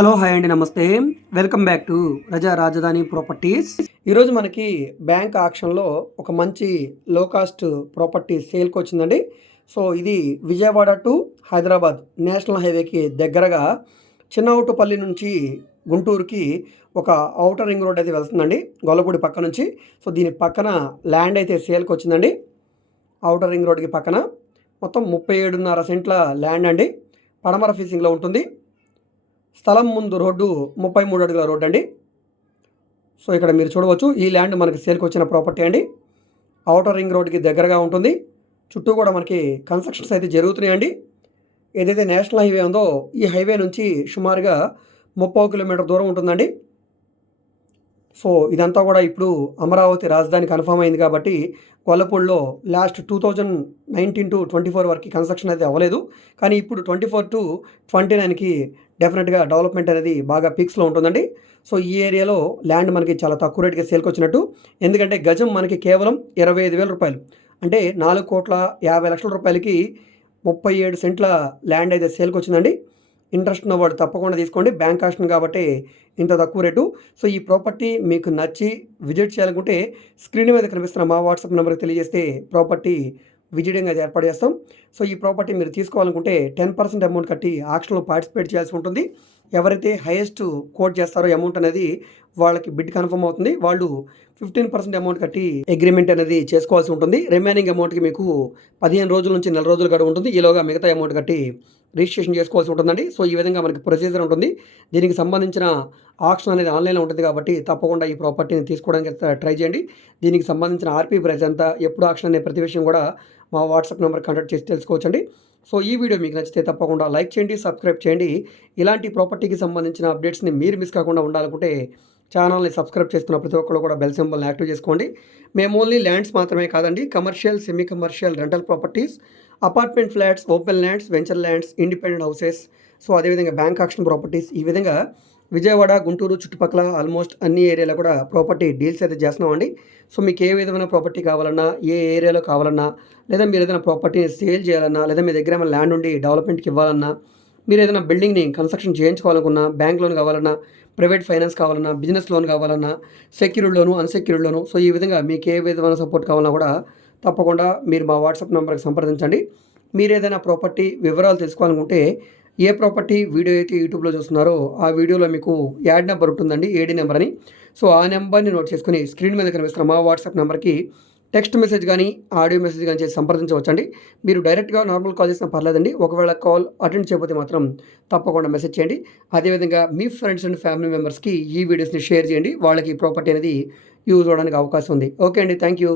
Hello hi అండి నమస్తే. Welcome back to ప్రజా రాజధాని ప్రాపర్టీస్. ఈరోజు మనకి బ్యాంక్ ఆక్షన్లో ఒక మంచి లో కాస్ట్ ప్రాపర్టీ సేల్కి వచ్చిందండి. సో ఇది విజయవాడ టు హైదరాబాద్ నేషనల్ హైవేకి దగ్గరగా చిన్నవుటుపల్లి నుంచి గుంటూరుకి ఒక ఔటర్ రింగ్ రోడ్ అయితే వెళ్తుందండి, గొల్లపూడి పక్క నుంచి. సో దీని పక్కన ల్యాండ్ అయితే సేల్కి వచ్చిందండి. ఔటర్ రింగ్ రోడ్కి పక్కన మొత్తం 37.5 సెంట్ల ల్యాండ్ అండి. పడమర ఫేసింగ్లో ఉంటుంది. స్థలం ముందు రోడ్డు 33 అడుగుల రోడ్డు అండి. సో ఇక్కడ మీరు చూడవచ్చు, ఈ ల్యాండ్ మనకి సేల్కి వచ్చిన ప్రాపర్టీ అండి. ఔటర్ రింగ్ రోడ్కి దగ్గరగా ఉంటుంది. చుట్టూ కూడా మనకి కన్స్ట్రక్షన్స్ అయితే జరుగుతున్నాయండి. ఏదైతే నేషనల్ హైవే ఉందో ఈ హైవే నుంచి సుమారుగా 30 కిలోమీటర్ దూరం ఉంటుందండి. సో ఇదంతా కూడా ఇప్పుడు అమరావతి రాజధాని కన్ఫర్మ్ అయింది కాబట్టి గొల్లపూడిలో లాస్ట్ 2019 టు 24 వరకు కన్స్ట్రక్షన్ అయితే అవ్వలేదు. కానీ ఇప్పుడు 24 టు 29కి డెఫినెట్గా డెవలప్మెంట్ అనేది బాగా పీక్స్లో ఉంటుందండి. సో ఈ ఏరియాలో ల్యాండ్ మనకి చాలా తక్కువ రేటుకి సేల్కి వచ్చినట్టు. ఎందుకంటే గజం మనకి కేవలం 25,000 రూపాయలు, అంటే 4,50,00,000 రూపాయలకి 37 సెంట్ల ల్యాండ్ అయితే సేల్కి వచ్చిందండి. ఇంట్రెస్ట్ ఉన్నవాడు తప్పకుండా తీసుకోండి, బ్యాంక్ ఆప్షన్ కాబట్టి ఇంత తక్కువ రేటు. సో ఈ ప్రాపర్టీ మీకు నచ్చి విజిట్ చేయాలనుకుంటే స్క్రీన్ మీద కనిపిస్తున్న మా వాట్సాప్ నెంబర్కి తెలియజేస్తే ప్రాపర్టీ విజిటింగ్ అయితే ఏర్పాటు చేస్తాం. సో ఈ ప్రాపర్టీ మీరు తీసుకోవాలనుకుంటే 10% అమౌంట్ కట్టి ఆక్షన్లో పార్టిసిపేట్ చేయాల్సి ఉంటుంది. ఎవరైతే హైయెస్ట్ కోట్ చేస్తారో అమౌంట్ అనేది వాళ్ళకి బిడ్ కన్ఫర్మ్ అవుతుంది. వాళ్ళు 15% అమౌంట్ కట్టి అగ్రిమెంట్ అనేది చేసుకోవాల్సి ఉంటుంది. రిమైనింగ్ అమౌంట్కి మీకు 15 రోజుల నుంచి నెల రోజులు గడువు ఉంటుంది. ఈలోగా మిగతా అమౌంట్ కట్టి రిజిస్ట్రేషన్ చేసుకోవాల్సి ఉంటుందండి. సో ఈ విధంగా మనకి ప్రొసీజర్ ఉంటుంది. దీనికి సంబంధించిన ఆక్షన్ అనేది ఆన్లైన్లో ఉంటుంది కాబట్టి తప్పకుండా ఈ ప్రాపర్టీని తీసుకోవడానికి ట్రై చేయండి. దీనికి సంబంధించిన ఆర్పీ ప్రైస్ ఎంత, ఎప్పుడు ఆక్షన్ అనే ప్రతి విషయం కూడా మా వాట్సాప్ నెంబర్ కాంటాక్ట్ చేసి తెలుసుకోవచ్చండి. సో ఈ వీడియో మీకు నచ్చితే తప్పకుండా లైక్ చేయండి, సబ్స్క్రైబ్ చేయండి. ఇలాంటి ప్రాపర్టీకి సంబంధించిన అప్డేట్స్ని మీరు మిస్ కాకుండా ఉండాలనుకుంటే ఛానల్ని సబ్స్క్రైబ్ చేస్తున్న ప్రతి ఒక్కరు కూడా బెల్ సింబల్ని యాక్టివ్ చేసుకోండి. మేము ఓన్లీ ల్యాండ్స్ మాత్రమే కాదండి, commercial, semi commercial, rental properties, apartment flats, open lands, venture lands, independent houses, so అదేవిధంగా బ్యాంక్ ఆక్షన్ ప్రాపర్టీస్, ఈ విధంగా విజయవాడ, గుంటూరు చుట్టుపక్కల ఆల్మోస్ట్ అన్ని ఏరియాలో కూడా ప్రాపర్టీ డీల్స్ అయితే చేస్తున్నామండి. సో మీకు ఏ విధమైన ప్రాపర్టీ కావాలన్నా, ఏ ఏరియాలో కావాలన్నా, లేదా మీరు ఏదైనా ప్రాపర్టీని సేల్ చేయాలన్నా, లేదా మీ దగ్గర ఏమైనా ల్యాండ్ ఉండి డెవలప్మెంట్కి ఇవ్వాలన్నా, మీరు ఏదైనా బిల్డింగ్ని కన్స్ట్రక్షన్ చేయించుకోవాలనుకున్నా, బ్యాంక్ లోన్ కావాలన్నా, ప్రైవేట్ ఫైనాన్స్ కావాలన్నా, బిజినెస్ లోన్ కావాలన్నా, సెక్యూర్డ్ లోను, అన్సెక్యూర్డ్ లోను, సో ఈ విధంగా మీకు ఏ విధమైన సపోర్ట్ కావాలన్నా కూడా తప్పకుండా మీరు మా వాట్సాప్ నెంబర్కి సంప్రదించండి. మీరు ఏదైనా ప్రాపర్టీ వివరాలు తెలుసుకోవాలనుకుంటే, ఏ ప్రాపర్టీ వీడియో అయితే యూట్యూబ్లో చూస్తున్నారో ఆ వీడియోలో మీకు యాడ్ నెంబర్ ఉంటుందండి, ఏడీ నెంబర్ అని. సో ఆ నెంబర్ని నోట్ చేసుకుని స్క్రీన్ మీద కనిపిస్తున్న మా వాట్సాప్ నెంబర్కి టెక్స్ట్ మెసేజ్ కానీ ఆడియో మెసేజ్ కానీ చేసి సంప్రదించవచ్చండి. మీరు డైరెక్ట్గా నార్మల్ కాల్ చేసినా పర్లేదండి. ఒకవేళ కాల్ అటెండ్ చేయకపోతే మాత్రం తప్పకుండా మెసేజ్ చేయండి. అదేవిధంగా మీ ఫ్రెండ్స్ అండ్ ఫ్యామిలీ మెంబర్స్కి ఈ వీడియోస్ని షేర్ చేయండి. వాళ్ళకి ఈ ప్రాపర్టీ అనేది యూజ్ అవ్వడానికి అవకాశం ఉంది. ఓకే అండి, థ్యాంక్ యూ.